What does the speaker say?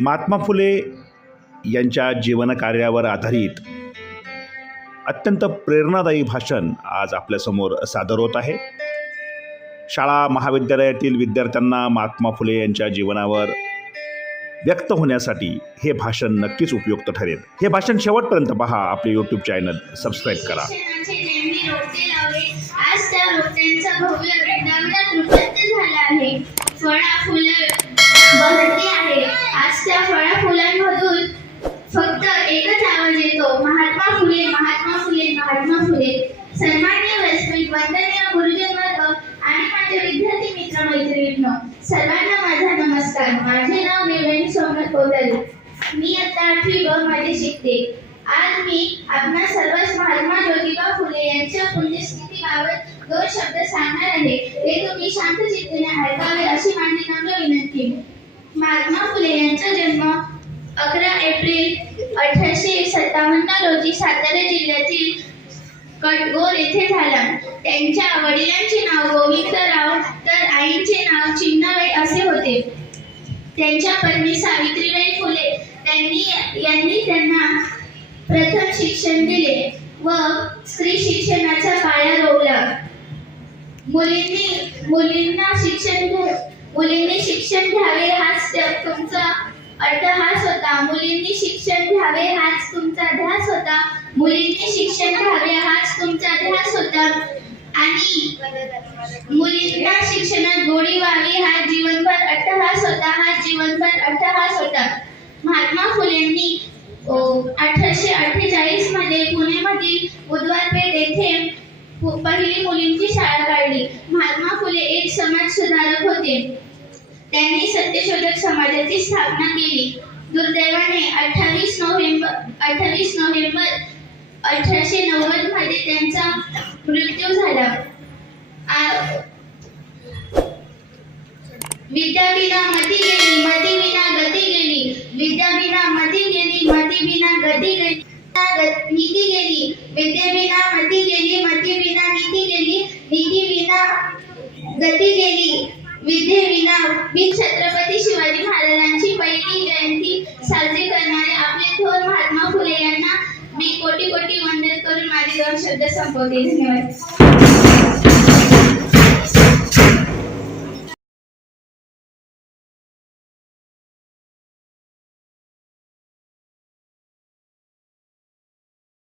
महात्मा फुले यांच्या जीवनकार्यावर आधारित अत्यंत प्रेरणादायी भाषण आज आपल्यासमोर सादर होत आहे. शाळा महाविद्यालयातील विद्यार्थ्यांना महात्मा फुले यांच्या जीवनावर व्यक्त होण्यासाठी हे भाषण नक्कीच उपयुक्त ठरेल. हे भाषण शेवटपर्यंत पहा. आपले यूट्यूब चॅनल सबस्क्राईब करा. महात्मा फुले सन्माननीय फुले व्यासपीठ वंदनीय गुरुजन वर्ग आणि माझे विद्यार्थी मित्र मैत्रिणींनो सर्वांना माझा नमस्कार. माझे नाव देवयानी सोमनाथ कोतरे मी आता आठवी ब मध्ये शिकते. आज मी आपणा सर्वच महात्मा ज्योतिबा फुले यांच्या पुण्यस्मृतीबाबत दोन शब्द सांगणार आहे. ते तुम्ही शांत चित्तेने ऐकावे अशी माझी नम्र विनंती. महात्मा फुले यांचा जन्म अकरा एप्रिल अठराशे रोजी सातारा जिल्ह्यातील कटगोर येथे झाला. त्यांच्या वडिलांचे नाव गोविंदराव तर आईचे नाव चिन्नाबाई असे होते. त्यांच्या पत्नी सावित्रीबाई फुले त्यांनी यांनी त्यांना प्रथम शिक्षण दिले व स्त्री शिक्षणाचा पाया रोवला. मुलींनी मुलींना शिक्षण मुलींनी शिक्षण घ्यावे हाच त्या- तुमचा अट्टहास होता मुलींनी शिक्षण घ्यावे हाच तुमचा ध्यास होता. मुलींनी शिक्षण घ्यावे हाच तुमचा ध्यास होता. आणि मुलींना शिक्षणात गोडी व्हावी हा जीवनभर अट्टहास होता हा जीवनभर अट्टहास होता. महात्मा फुलेंनी अठराशे अठ्ठेचाळीसमध्ये पुण्यामधील बुधवारपेठ येथे पहिली मुलींची शाळा काढली. महात्मा फुले एक समाज सुधारक होते. त्यांनी सत्यशोधक समाजाची स्थापना केली. दुर्दैवाने अठ्ठावीस नोव्हेंबर अठ्ठावीस नोव्हेंबर अठराशे नव्वदमध्ये त्यांचा मृत्यू झाला. आ- विद्या विना मती गेली मती विना गती गेली. विद्या विना मती गेली मती विना गती गेली. नीती गेली विद्या विना मती गेली मती विना नीती गेली. नीती विना गती गेली विद्येविना मी छत्रपती शिवाजी कोटी वंदन करून माझे दोन शब्द संपवते. धन्यवाद.